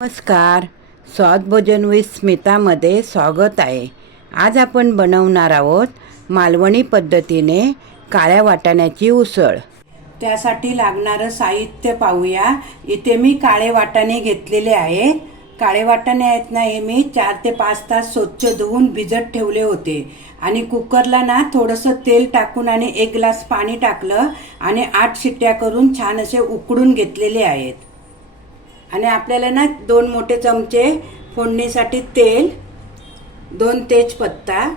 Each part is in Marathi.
नमस्कार. स्वादभोजन विथ स्मितामध्ये स्वागत आहे. आज आपण बनवणार आहोत मालवणी पद्धतीने काळ्या वाटाण्याची उसळ. त्यासाठी लागणारं साहित्य पाहूया. इथे मी काळे वाटाणे घेतलेले आहे. काळे वाटाणे आहेत ना हे मी चार ते पाच तास स्वच्छ धुवून भिजत ठेवले होते. आणि कुकरला ना थोडंसं तेल टाकून आणि एक ग्लास पाणी टाकलं आणि आठ शिट्ट्या करून छान असे उकडून घेतलेले आहेत. आणि आपल्याला ना दोन मोठे चमचे फोडणीसाठी तेल दोन तेजपत्ता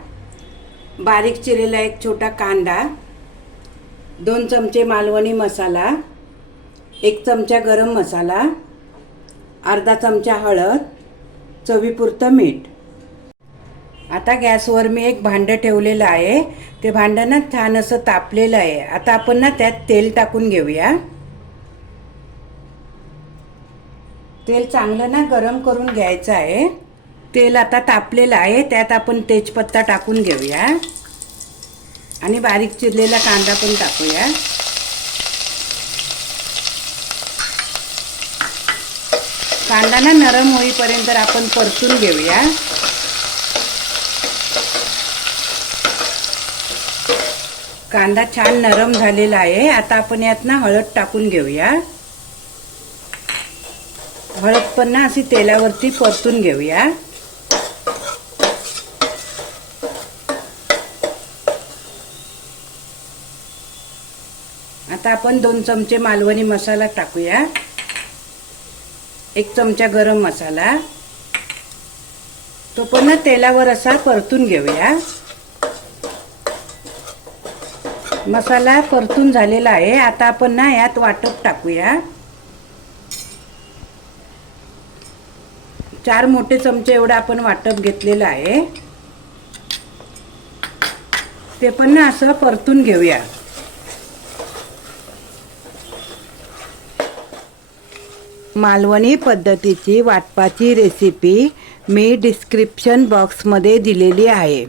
बारीक चिरेला एक छोटा कांदा दोन चमचे मालवणी मसाला एक चमचा गरम मसाला अर्धा चमचा हळद चवीपुरतं मीठ. आता गॅसवर मी एक भांडं ठेवलेलं आहे. ते भांडं ना छान असं तापलेलं आहे. आता आपण ना त्यात तेल टाकून घेऊया. तेल चांगलं ना गरम करून घ्यायचं आहे. तेल आता तापलेलं आहे त्यात आपण तेजपत्ता टाकून घेऊया. आणि बारीक चिरलेला कांदा पण टाकूया. कांदा ना नरम होईपर्यंत आपण परतून घेऊया. कांदा छान नरम झालेला आहे. आता आपण यात ना हळद टाकून घेऊया. हळद पण ना अशी तेलावरती परतून घेऊया. आता आपण दोन चमचे मालवणी मसाला टाकूया. एक चमचा गरम मसाला. तो पण ना तेलावर असा परतून घेऊया. मसाला परतून झालेला आहे. आता आपण ना यात वाटप टाकूया. चार मोठे चमचे एवढं आपण वाटप घेतलेलं आहे. ते पण ना असं परतून घेऊया. मालवणी पद्धतीची वाटपाची रेसिपी मी डिस्क्रिप्शन बॉक्समध्ये दिलेली आहे.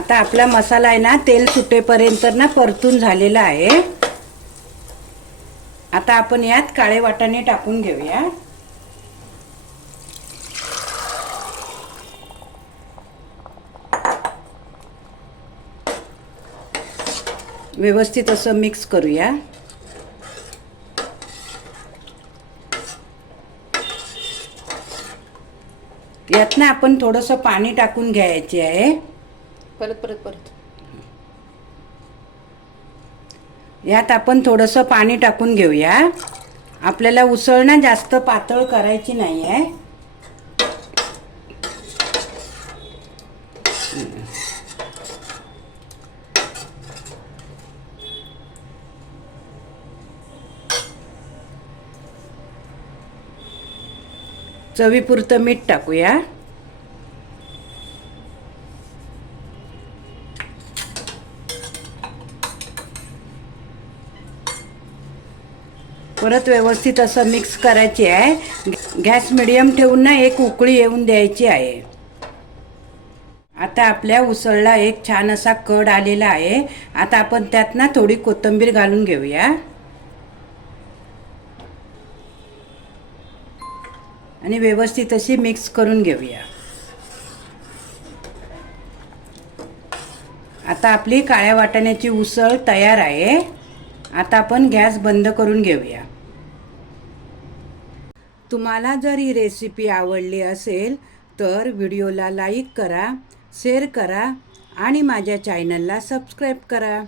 आता आपला मसाला आहे ना तेल सुटेपर्यंत ना परतून झालेला आहे. आता आपण यात काळे वाटाणे टाकून घेऊया. व्यवस्थित असं मिक्स करूया. यात ना आपण थोडंसं पाणी टाकून घ्यायचे आहे. परत परत परत. यात आपण थोडंसं पाणी टाकून घेऊया. आपल्याला उसळ ना जास्त पातळ करायची नाही आहे चवीपुरतं मीठ टाकूया. परत व्यवस्थित असं मिक्स करायचे आहे. गॅस मिडियम ठेवून ना एक उकळी येऊन द्यायची आहे. आता आपल्या उसळला एक छान असा कड आलेला आहे. आता आपण त्यात ना थोडी कोथिंबीर घालून घेऊया. आणि व्यवस्थित अशी मिक्स करून घेऊया. आता आपली काळ्या वाटाण्याची उसळ तयार आहे. आता आपण गॅस बंद करून घेऊया. तुम्हाला जर ही रेसिपी आवडली असेल तर व्हिडिओला लाईक करा शेअर करा आणि माझ्या चॅनलला सबस्क्राईब करा.